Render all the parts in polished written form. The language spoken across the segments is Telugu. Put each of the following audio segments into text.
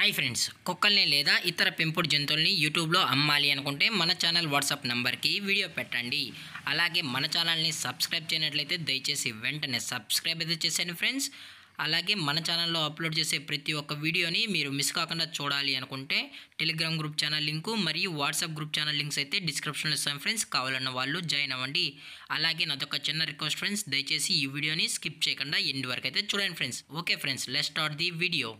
హాయ్ ఫ్రెండ్స్, కుక్కల్ని లేదా ఇతర పెంపుడు జంతువుల్ని యూట్యూబ్లో అమ్మాలి అనుకుంటే మన ఛానల్ వాట్సాప్ నెంబర్కి వీడియో పెట్టండి. అలాగే మన ఛానల్ని సబ్స్క్రైబ్ చేయనట్లయితే దయచేసి వెంటనే సబ్స్క్రైబ్ అయితే చేసేయండి ఫ్రెండ్స్. అలాగే మన ఛానల్లో అప్లోడ్ చేసే ప్రతి ఒక్క వీడియోని మీరు మిస్ కాకుండా చూడాలి అనుకుంటే టెలిగ్రామ్ గ్రూప్ ఛానల్ లింకు మరియు వాట్సాప్ గ్రూప్ ఛానల్ లింక్స్ అయితే డిస్క్రిప్షన్లో ఇస్తాను ఫ్రెండ్స్. కావాలన్న వాళ్ళు జాయిన్ అవ్వండి. అలాగే నాదొక చిన్న రిక్వెస్ట్ ఫ్రెండ్స్, దయచేసి ఈ వీడియోని స్కిప్ చేయకుండా ఎండ్ వరకు అయితే చూడండి friends. Okay friends, let's start the video.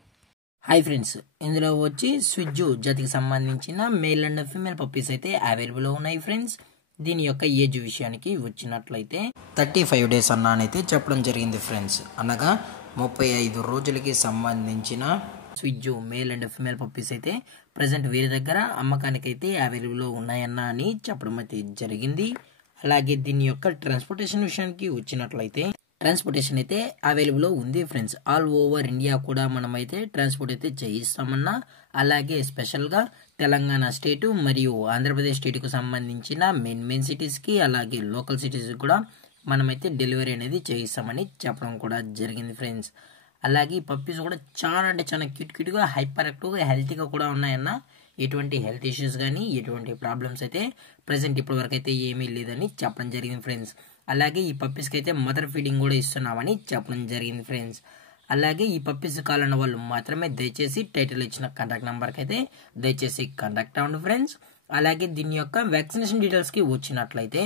Hi friends, ఇందులో వచ్చి స్విజ్జు జాతికి సంబంధించిన మేల్ అండ్ ఫీమేల్ పప్పీస్ అయితే అవైలబుల్లో ఉన్నాయి ఫ్రెండ్స్. దీని యొక్క ఏజ్ విషయానికి వచ్చినట్లయితే 35 days అన్నానైతే చెప్పడం జరిగింది ఫ్రెండ్స్. అనగా 35 రోజులకి సంబంధించిన స్విజ్జు మేల్ అండ్ ఫీమేల్ పప్పీస్ అయితే ప్రజెంట్ వీరి దగ్గర అమ్మకానికి అయితే అవైలబుల్లో ఉన్నాయన్న అని చెప్పడం అయితే జరిగింది. అలాగే దీని యొక్క ట్రాన్స్పోర్టేషన్ విషయానికి వచ్చినట్లయితే ట్రాన్స్పోర్టేషన్ అయితే అవైలబుల్లో ఉంది ఫ్రెండ్స్. ఆల్ ఓవర్ ఇండియా కూడా మనమైతే ట్రాన్స్పోర్ట్ అయితే చేయిస్తామన్నా. అలాగే స్పెషల్గా తెలంగాణ స్టేటు మరియు ఆంధ్రప్రదేశ్ స్టేట్కు సంబంధించిన మెయిన్ సిటీస్కి అలాగే లోకల్ సిటీస్కి కూడా మనమైతే డెలివరీ అనేది చేయిస్తామని చెప్పడం కూడా జరిగింది ఫ్రెండ్స్. అలాగే ఈ పప్పీస్ కూడా చాలా అంటే చాలా క్యూట్గా హైపర్ యాక్టివ్గా హెల్తీగా కూడా ఉన్నాయన్న. ఎటువంటి హెల్త్ ఇష్యూస్ కానీ ఎటువంటి ప్రాబ్లమ్స్ అయితే ప్రజెంట్ ఇప్పటి వరకు అయితే ఏమీ లేదని చెప్పడం జరిగింది ఫ్రెండ్స్. అలాగే ఈ పప్పీస్కి అయితే మదర్ ఫీడింగ్ కూడా ఇస్తున్నామని చెప్పడం జరిగింది ఫ్రెండ్స్. అలాగే ఈ పప్పీస్ కావాలన్న వాళ్ళు మాత్రమే దయచేసి టైటిల్ ఇచ్చిన కాంటాక్ట్ నెంబర్కి అయితే దయచేసి కాంటాక్ట్ అవ్వండి ఫ్రెండ్స్. అలాగే దీని యొక్క వ్యాక్సినేషన్ డీటెయిల్స్కి వచ్చినట్లయితే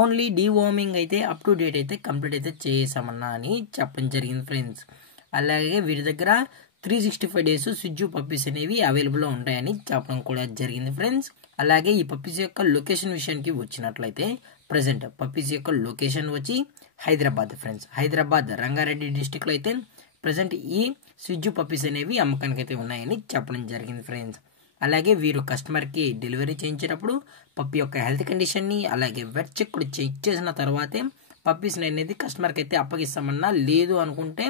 ఓన్లీ డీవార్మింగ్ అయితే అప్ టు డేట్ అయితే కంప్లీట్ అయితే చేసామన్నా అని చెప్పడం జరిగింది ఫ్రెండ్స్. అలాగే వీరి దగ్గర 365 days స్విజ్జు పప్పీస్ అనేవి అవైలబుల్లో ఉంటాయని చెప్పడం కూడా జరిగింది ఫ్రెండ్స్. అలాగే ఈ పప్పీస్ యొక్క లొకేషన్ విషయానికి వచ్చినట్లయితే ప్రజెంట్ పప్పీస్ యొక్క లొకేషన్ వచ్చి హైదరాబాద్ ఫ్రెండ్స్. హైదరాబాద్ రంగారెడ్డి డిస్టిక్లో అయితే ప్రజెంట్ ఈ స్విజ్జు పప్పీస్ అనేవి అమ్మకానికి అయితే ఉన్నాయని చెప్పడం జరిగింది ఫ్రెండ్స్. అలాగే వీరు కస్టమర్కి డెలివరీ చేయించేటప్పుడు పప్పీ యొక్క హెల్త్ కండిషన్ని అలాగే వెట్ చెక్ కూడా చెక్ చేసిన తర్వాతే పప్పీస్ని అనేది కస్టమర్కి అయితే అప్పగిస్తామన్నా. లేదు అనుకుంటే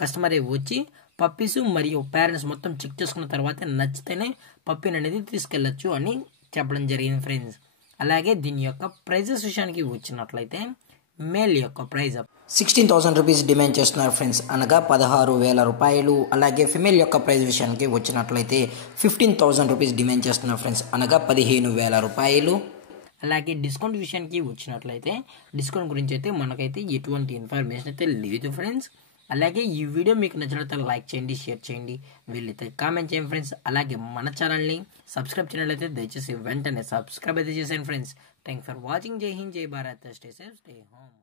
కస్టమరే వచ్చి పప్పీస్ మరియు పేరెంట్స్ మొత్తం చెక్ చేసుకున్న తర్వాత నచ్చితేనే పప్పీని అనేది తీసుకెళ్లొచ్చు అని చెప్పడం జరిగింది ఫ్రెండ్స్. అలాగే దీని యొక్క ప్రైజెస్ విషయానికి వచ్చినట్లయితే మేల్ యొక్క ప్రైజ్ 16,000 రూపీస్ డిమాండ్ చేస్తున్నారు ఫ్రెండ్స్, అనగా 16,000 రూపాయలు. అలాగే ఫిమేల్ యొక్క ప్రైజ్ విషయానికి వచ్చినట్లయితే 15,000 రూపీస్ డిమాండ్ చేస్తున్నారు ఫ్రెండ్స్, అనగా 15,000 రూపాయలు. అలాగే డిస్కౌంట్ విషయానికి వచ్చినట్లయితే డిస్కౌంట్ గురించి అయితే మనకైతే ఎటువంటి ఇన్ఫర్మేషన్ అయితే లేదు ఫ్రెండ్స్. అలాగే ఈ వీడియో మీకు నచ్చినట్లయితే లైక్ చేయండి, షేర్ చేయండి, వీళ్ళైతే కామెంట్ చేయండి ఫ్రెండ్స్. అలాగే మన ఛానల్ని సబ్స్క్రైబ్ చేయనట్లయితే దయచేసి వెంటనే సబ్స్క్రైబ్ అయితే చేసేయండి ఫ్రెండ్స్. Thanks for watching. జై హింద్, జై Bharat, stay safe, stay home.